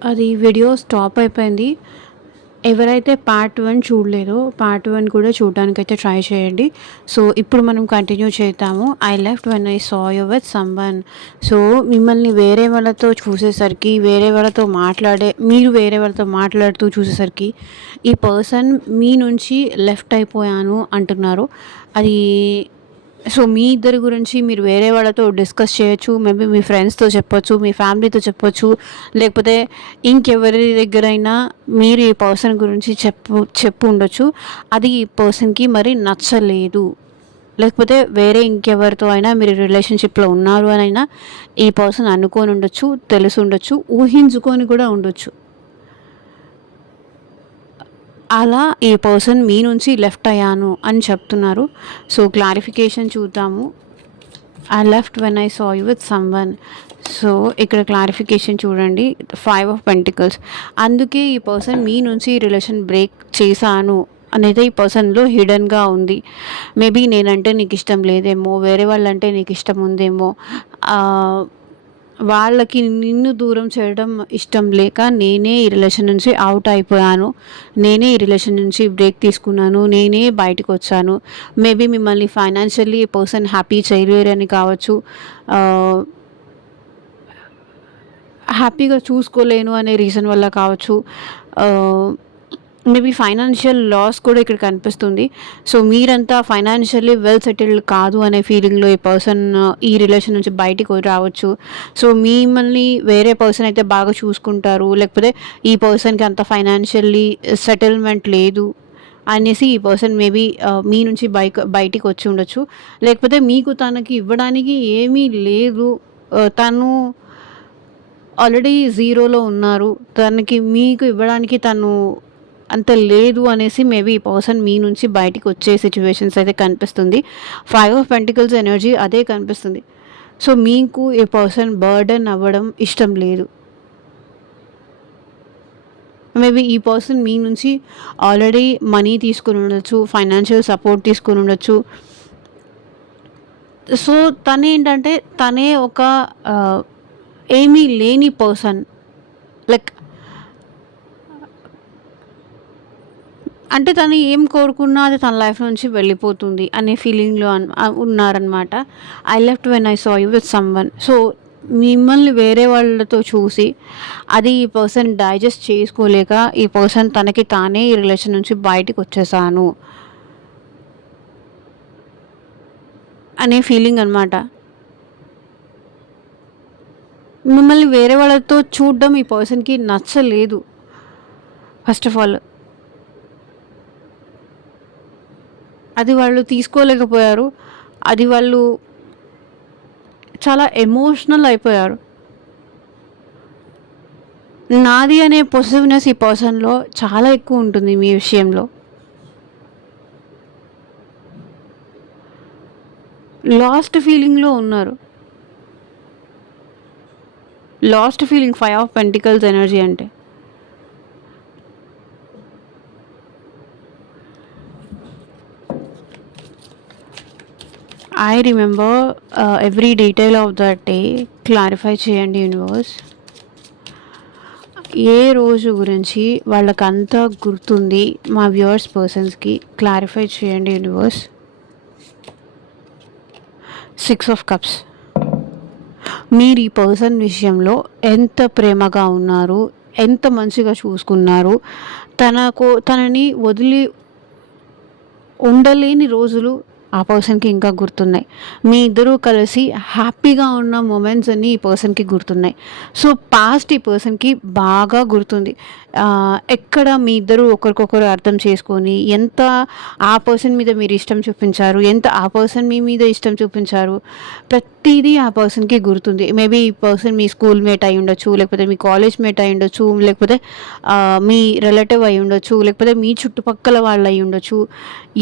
అది video stop అయిపోయింది. ఎవరైతే పార్ట్ 1 చూడలేదో పార్ట్ 1 కూడా చూడడానికైతే ట్రై చేయండి. సో, ఇప్పుడు మనం కంటిన్యూ చేద్దాము. I left when I saw you with someone. So, మిమ్మల్ని వేరే వాళ్ళతో చూసేసరికి, మీరు వేరే వాళ్ళతో మాట్లాడుతూ చూసేసరికి, ఈ పర్సన్ మీ నుంచి లెఫ్ట్ అయిపోయాను అంటున్నారు. అది సో, మీ ఇద్దరి గురించి మీరు వేరే వాళ్ళతో డిస్కస్ చేయొచ్చు. మేబీ మీ ఫ్రెండ్స్‌తో చెప్పొచ్చు, మీ ఫ్యామిలీతో చెప్పొచ్చు. లేకపోతే ఇంకెవరి దగ్గరైనా మీరు ఈ పర్సన్ గురించి చెప్పు ఉండొచ్చు. అది ఈ పర్సన్‌కి మరి నచ్చలేదు. లేకపోతే వేరే ఇంకెవరితో అయినా మీరు రిలేషన్‌షిప్‌లో ఉన్నారు అనైనా ఈ పర్సన్ అనుకోని ఉండొచ్చు, తెలిసుండొచ్చు, ఊహించుకొని కూడా ఉండొచ్చు. అలా ఈ పర్సన్ మీ నుంచి లెఫ్ట్ అయ్యాను అని చెప్తున్నారు. సో, క్లారిఫికేషన్ చూద్దాము. I left when I saw you with someone. So, ఇక్కడ క్లారిఫికేషన్ చూడండి. 5 ఆఫ్ పెంటికల్స్. అందుకే ఈ పర్సన్ మీ నుంచి రిలేషన్ బ్రేక్ చేశాను అనేది ఈ పర్సన్‌లో హిడెన్‌గా ఉంది. మేబీ నేనంటే నీకిష్టం లేదేమో, వేరే వాళ్ళంటే నీకిష్టం ఉందేమో, వాళ్ళకి నిన్ను దూరం చేయడం ఇష్టం లేక నేనే ఈ రిలేషన్ నుంచి అవుట్ అయిపోయాను. నేనే ఈ రిలేషన్ నుంచి బ్రేక్ తీసుకున్నాను. నేనే బయటకొచ్చాను. మేబీ మిమ్మల్ని ఫైనాన్షియల్లీ ఈ పర్సన్ హ్యాపీ చేయలేరని కావచ్చు. ఆహ్, హ్యాపీగా చూసుకోలేను అనే రీజన్ వల్ల కావచ్చు. ఆహ్, మేబీ ఫైనాన్షియల్ లాస్ కూడా ఇక్కడ కనిపిస్తుంది. సో, మీరంతా ఫైనాన్షియల్లీ వెల్ సెటిల్డ్ కాదు అనే ఫీలింగ్‌లో ఈ పర్సన్ ఈ రిలేషన్ నుంచి బయటికి రావచ్చు. సో, మిమ్మల్ని వేరే పర్సన్ అయితే బాగా చూసుకుంటారు. లేకపోతే ఈ పర్సన్‌కి అంత ఫైనాన్షియల్లీ సెటిల్‌మెంట్ లేదు అనేసి ఈ పర్సన్ మేబీ మీ నుంచి బయటికి వచ్చి ఉండొచ్చు. లేకపోతే మీకు తనకి ఇవ్వడానికి ఏమీ లేదు. తను ఆల్రెడీ జీరోలో ఉన్నారు. మీకు ఇవ్వడానికి తను అంత లేదు అనేసి మేబీ ఈ పర్సన్ మీ నుంచి బయటికి వచ్చే సిట్యుయేషన్స్ అయితే కనిపిస్తుంది. 5 ఆఫ్ పెంటికల్స్ ఎనర్జీ అదే కనిపిస్తుంది. సో, మీకు ఈ పర్సన్ బర్డెన్ అవ్వడం ఇష్టం లేదు. మేబీ ఈ పర్సన్ మీ నుంచి ఆల్రెడీ మనీ తీసుకొని ఉండొచ్చు, ఫైనాన్షియల్ సపోర్ట్ తీసుకొని ఉండొచ్చు. సో, తనేంటంటే తనే ఒక ఏమీ లేని పర్సన్. లైక్ అంటే తను ఏం కోరుకున్నా అది తన లైఫ్ నుంచి వెళ్ళిపోతుంది అనే ఫీలింగ్‌లో ఉన్నారనమాట. I left when I saw you with someone. So, మిమ్మల్ని వేరే వాళ్ళతో చూసి అది ఈ పర్సన్ డైజెస్ట్ చేసుకోలేక ఈ పర్సన్ తనకి తానే ఈ రిలేషన్ నుంచి బయటికొచ్చేసాను అనే ఫీలింగ్ అనమాట. మిమ్మల్ని వేరే వాళ్ళతో చూడడం ఈ పర్సన్‌కి నచ్చలేదు. ఫస్ట్ ఆఫ్ ఆల్ అది వాళ్ళు తీసుకోలేకపోయారు. అది వాళ్ళు చాలా ఎమోషనల్ అయిపోయారు. నాది అనే పొసెసివ్‌నెస్ ఈ పర్సన్‌లో చాలా ఎక్కువ ఉంటుంది మీ విషయంలో. లాస్ట్ ఫీలింగ్‌లో ఉన్నారు. Last feeling 5 of pentacles energy అంటే. I remember every detail of that day. Clarify చేయండి యూనివర్స్. ఏ రోజు గురించి వాళ్ళకంతా గుర్తుంది మా వ్యూవర్స్ పర్సన్స్‌కి క్లారిఫై చేయండి యూనివర్స్. 6 of cups. మీరు ఈ పర్సన్ విషయంలో ఎంత ప్రేమగా ఉన్నారు, ఎంత మంచిగా చూసుకున్నారు, తనని వదిలి ఉండలేని రోజులు ఆ పర్సన్‌కి ఇంకా గుర్తున్నాయి. మీ ఇద్దరూ కలిసి హ్యాపీగా ఉన్న మొమెంట్స్ అన్నీ ఈ పర్సన్‌కి గుర్తున్నాయి. సో, పాస్ట్ ఈ పర్సన్‌కి బాగా గుర్తుంది. ఎక్కడ మీ ఇద్దరు ఒకరికొకరు అర్థం చేసుకొని ఎంత ఆ పర్సన్ మీద మీరు ఇష్టం చూపించారు, ఎంత ఆ పర్సన్ మీ మీద ఇష్టం చూపించారు, ప్రతీదీ ఆ పర్సన్‌కి గుర్తుంది. మేబీ ఈ పర్సన్ మీ స్కూల్ మేట్ అయి ఉండొచ్చు, లేకపోతే మీ కాలేజ్ మేట్ అయి ఉండొచ్చు, లేకపోతే మీ రిలేటివ్ అయి ఉండొచ్చు, లేకపోతే మీ చుట్టుపక్కల వాళ్ళు అయి ఉండొచ్చు.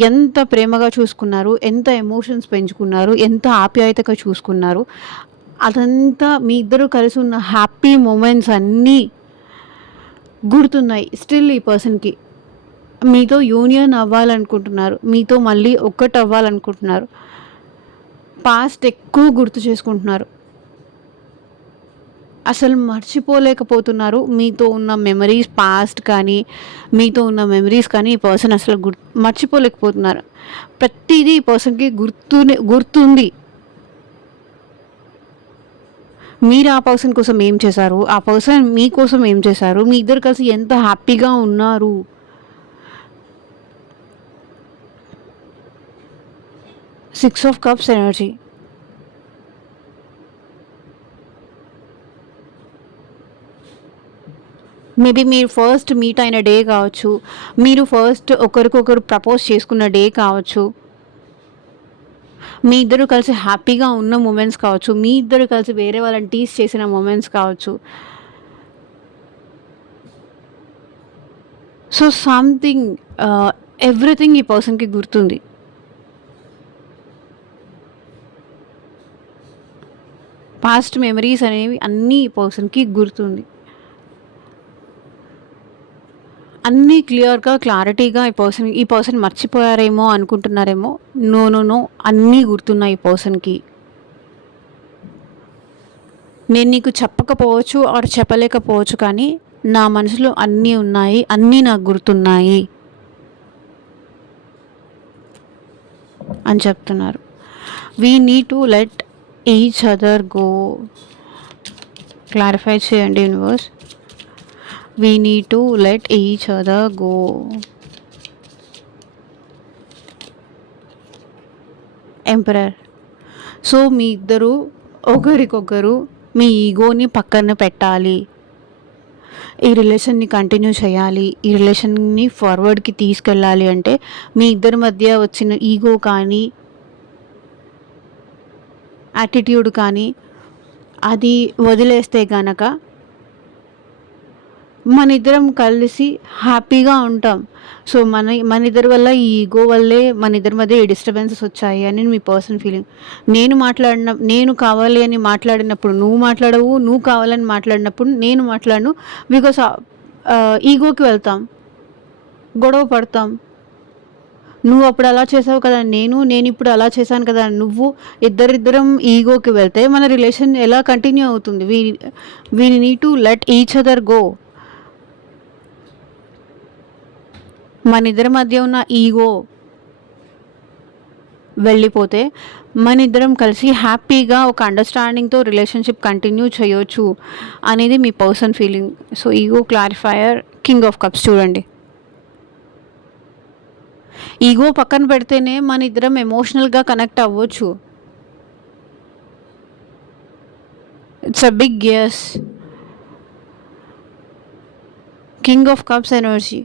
ఎంత ప్రేమగా చూసుకున్నారు, ఎంత ఎమోషన్స్ పెంచుకున్నారు, ఎంత ఆప్యాయతగా చూసుకున్నారు, అదంతా మీ ఇద్దరు కలిసి ఉన్న హ్యాపీ మూమెంట్స్ అన్నీ గుర్తున్నాయి స్టిల్ ఈ పర్సన్‌కి. మీతో యూనియన్ అవ్వాలనుకుంటున్నారు, మీతో మళ్ళీ ఒక్కటవ్వాలనుకుంటున్నారు. పాస్ట్ ఎక్కువ గుర్తు చేసుకుంటున్నారు. అసలు మర్చిపోలేకపోతున్నారు. మీతో ఉన్న మెమరీస్ పాస్ట్ కానీ, మీతో ఉన్న మెమరీస్ కానీ ఈ పర్సన్ అసలు మర్చిపోలేకపోతున్నారు. ప్రతీదీ ఈ పర్సన్‌కి గుర్తుంది. మీరు ఆ పర్సన్ కోసం ఏం చేశారు? ఆ పర్సన్ మీకోసం ఏం చేశారు? మీ ఇద్దరు కలిసి ఎంత హ్యాపీగా ఉన్నారు? 6 ఆఫ్ కప్స్ ఎనర్జీ. మేబీ మీరు ఫస్ట్ మీట్ అయిన డే కావచ్చు. మీరు ఫస్ట్ ఒకరికొకరు ప్రపోజ్ చేసుకున్న డే కావచ్చు. మీ ఇద్దరు కలిసి హ్యాపీగా ఉన్న మూమెంట్స్ కావచ్చు. మీ ఇద్దరు కలిసి వేరే వాళ్ళని టీజ్ చేసిన మూమెంట్స్ కావచ్చు. సో, సంథింగ్ ఎవ్రీథింగ్ ఈ పర్సన్‌కి గుర్తుంది. పాస్ట్ మెమరీస్ అనేవి అన్నీ ఈ పర్సన్‌కి గుర్తుంది. అన్నీ క్లియర్‌గా, క్లారిటీగా ఈ పర్సన్ మర్చిపోయారేమో అనుకుంటున్నారేమో. No, no, no. అన్నీ గుర్తున్నాయి ఈ పర్సన్‌కి. నేను నీకు చెప్పకపోవచ్చు ఆర్ చెప్పలేకపోవచ్చు కానీ, నా మనసులో అన్నీ ఉన్నాయి. అన్నీ నాకు గుర్తున్నాయి అని చెప్తున్నారు. We need to let each other go. Clarify చేయండి universe. We need to let each other go. Emperor. So, మీ ఇద్దరు ఒకరికొకరు మీ ఈగోని పక్కన పెట్టాలి. ఈ రిలేషన్ని కంటిన్యూ చేయాలి. ఈ రిలేషన్ని ఫార్వర్డ్‌కి తీసుకెళ్ళాలి అంటే మీ ఇద్దరి మధ్య వచ్చిన ఈగో కానీ, యాటిట్యూడ్ కానీ అది వదిలేస్తే గనక మనిద్దరం కలిసి హ్యాపీగా ఉంటాం. సో, మన ఇద్దరి వల్ల ఈ ఈగో వల్లే మన ఇద్దరి మధ్య ఈ డిస్టర్బెన్సెస్ వచ్చాయి అని మీ పర్సన్ ఫీలింగ్. నేను కావాలి అని మాట్లాడినప్పుడు నువ్వు మాట్లాడవు. నువ్వు కావాలని మాట్లాడినప్పుడు నేను మాట్లాడను. బికాస్ ఈగోకి వెళ్తాం. గొడవ పడతాం. నువ్వు అప్పుడు అలా చేసావు కదా నేను ఇప్పుడు అలా చేశాను కదా నువ్వు. ఇద్దరిద్దరం ఈగోకి వెళ్తే మన రిలేషన్ ఎలా కంటిన్యూ అవుతుంది? We need to let each other go. మన ఇద్దరి మధ్య ఉన్న ఈగో వెళ్ళిపోతే మన ఇద్దరం కలిసి హ్యాపీగా ఒక అండర్స్టాండింగ్తో రిలేషన్షిప్ కంటిన్యూ చేయొచ్చు అనేది మీ person feeling. So, ego clarifier, king of cups చూడండి. ఈగో పక్కన పెడితేనే మన ఇద్దరం ఎమోషనల్గా కనెక్ట్ అవ్వచ్చు. It's a big yes. King of cups energy.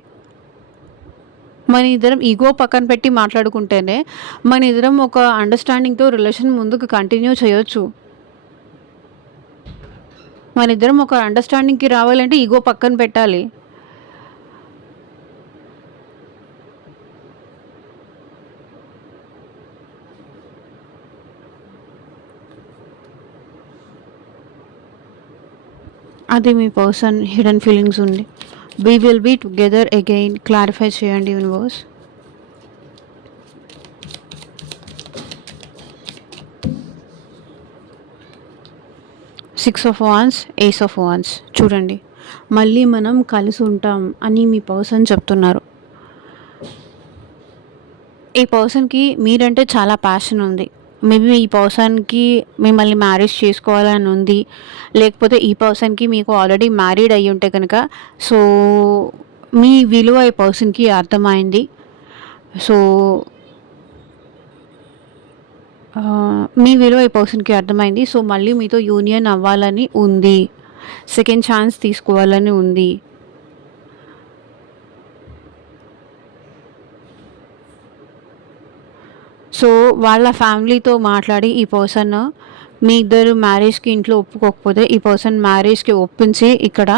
మన ఇద్దరం ఈగో పక్కన పెట్టి మాట్లాడుకుంటేనే మన ఇద్దరం ఒక అండర్స్టాండింగ్తో రిలేషన్ ముందుకు కంటిన్యూ చేయొచ్చు. మన ఇద్దరం ఒక అండర్స్టాండింగ్కి రావాలంటే ఈగో పక్కన పెట్టాలి. అది మీ పర్సన్ హిడెన్ ఫీలింగ్స్ ఉంది. We will be together again. Clarify చేయండి universe. Six of wands, ace of wands చూడండి. మళ్ళీ మనం కలిసి ఉంటాం అని మీ పర్సన్ చెప్తున్నారు. ఈ పర్సన్కి మీరంటే చాలా ప్యాషన్ ఉంది. మేబీ ఈ పర్సన్కి మిమ్మల్ని మ్యారేజ్ చేసుకోవాలని ఉంది. లేకపోతే ఈ పర్సన్కి మీకు ఆల్రెడీ మ్యారీడ్ అయ్యి ఉంటే కనుక సో మీ విలువ ఈ పర్సన్కి అర్థమైంది. సో మీ విలువ ఈ పర్సన్కి అర్థమైంది. సో మళ్ళీ మీతో యూనియన్ అవ్వాలని ఉంది. సెకండ్ ఛాన్స్ తీసుకోవాలని ఉంది. సో వాళ్ళ ఫ్యామిలీతో మాట్లాడి ఈ పర్సన్ మీ ఇద్దరు మ్యారేజ్కి ఇంట్లో ఒప్పుకోకపోతే ఈ పర్సన్ మ్యారేజ్కి ఒప్పించి ఇక్కడ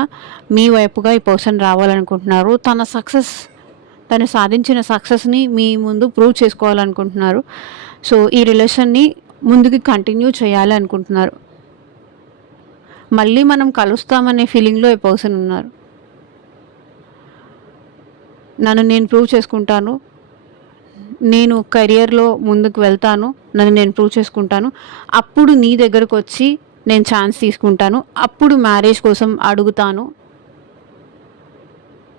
మీ వైపుగా ఈ పర్సన్ రావాలనుకుంటున్నారు. తను సాధించిన సక్సెస్ని మీ ముందు ప్రూవ్ చేసుకోవాలనుకుంటున్నారు. సో ఈ రిలేషన్ని ముందుకి కంటిన్యూ చేయాలి అనుకుంటున్నారు. మళ్ళీ మనం కలుస్తామనే ఫీలింగ్లో ఈ పర్సన్ ఉన్నారు. నన్ను నేను ప్రూవ్ చేసుకుంటాను, నేను కెరియర్లో ముందుకు వెళ్తాను, నన్ను నేను ప్రూవ్ చేసుకుంటాను, అప్పుడు నీ దగ్గరకు వచ్చి నేను ఛాన్స్ తీసుకుంటాను, అప్పుడు మ్యారేజ్ కోసం అడుగుతాను,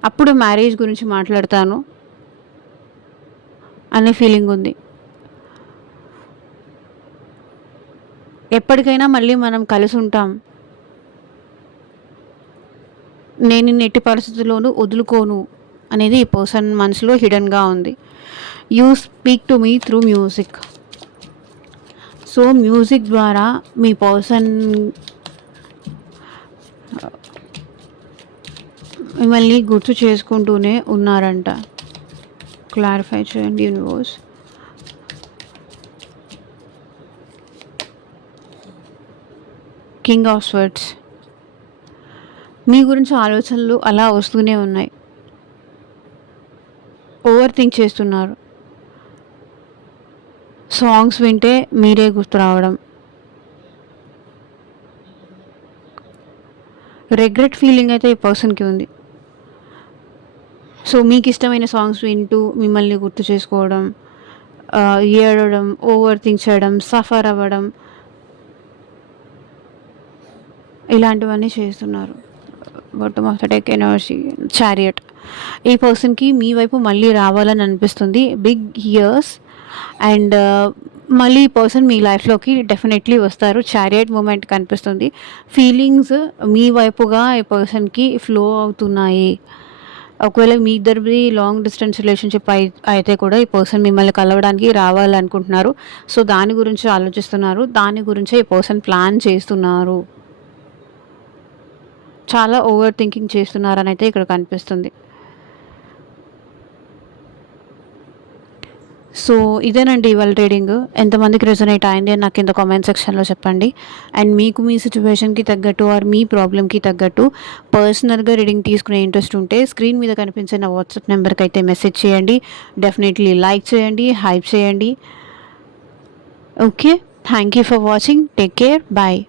అప్పుడు మ్యారేజ్ గురించి మాట్లాడతాను అనే ఫీలింగ్ ఉంది. ఎప్పటికైనా మళ్ళీ మనం కలిసి ఉంటాం, నేను నిన్ను ఎట్టి పరిస్థితుల్లోనూ వదులుకోను అనేది ఈ పర్సన్ మనసులో హిడెన్గా ఉంది. You speak to me through music. So music ద్వారా మీ పర్సన్ మిమ్మల్ని గుర్తు చేసుకుంటూనే ఉన్నారంట. క్లారిఫై చేయండి యూనివర్స్. King of swords. మీ గురించి ఆలోచనలు అలా వస్తూనే ఉన్నాయి. ఓవర్ థింక్ చేస్తున్నారు. సాంగ్స్ వింటే మీరే గుర్తు రావడం, రిగ్రెట్ ఫీలింగ్ అయితే ఈ పర్సన్కి ఉంది. సో మీకు ఇష్టమైన సాంగ్స్ వింటూ మిమ్మల్ని గుర్తు చేసుకోవడం, ఏడవడం, ఓవర్ థింక్ చేయడం, సఫర్ అవ్వడం, ఇలాంటివన్నీ చేస్తున్నారు. Bottom of the deck energy chariot. ఈ పర్సన్కి మీ వైపు మళ్ళీ రావాలని అనిపిస్తుంది. బిగ్ ఇయర్స్ అండ్ మళ్ళీ ఈ పర్సన్ మీ లైఫ్లోకి డెఫినెట్లీ వస్తారు. చారియట్ మూమెంట్ కనిపిస్తుంది. ఫీలింగ్స్ మీ వైపుగా ఈ పర్సన్కి ఫ్లో అవుతున్నాయి. ఒకవేళ మీ ఇద్దరిది లాంగ్ డిస్టెన్స్ రిలేషన్షిప్ అయితే కూడా ఈ పర్సన్ మిమ్మల్ని కలవడానికి రావాలనుకుంటున్నారు. సో దాని గురించి ఆలోచిస్తున్నారు, దాని గురించే ఈ పర్సన్ ప్లాన్ చేస్తున్నారు. చాలా ఓవర్ థింకింగ్ చేస్తున్నారని అయితే ఇక్కడ కనిపిస్తుంది. సో ఇదేనండి ఇవాళ రీడింగ్. ఎంతమందికి రెజొనేట్ అయింది అని నాకు కింద కామెంట్ సెక్షన్లో చెప్పండి. అండ్ మీకు మీ సిచ్యువేషన్కి తగ్గట్టు ఆర్ మీ ప్రాబ్లమ్కి తగ్గట్టు పర్సనల్గా రీడింగ్ తీసుకునే ఇంట్రెస్ట్ ఉంటే స్క్రీన్ మీద కనిపించే నా వాట్సాప్ నెంబర్కి అయితే మెసేజ్ చేయండి. డెఫినెట్లీ లైక్ చేయండి, హైప్ చేయండి. Okay, thank you for watching. Take care, bye.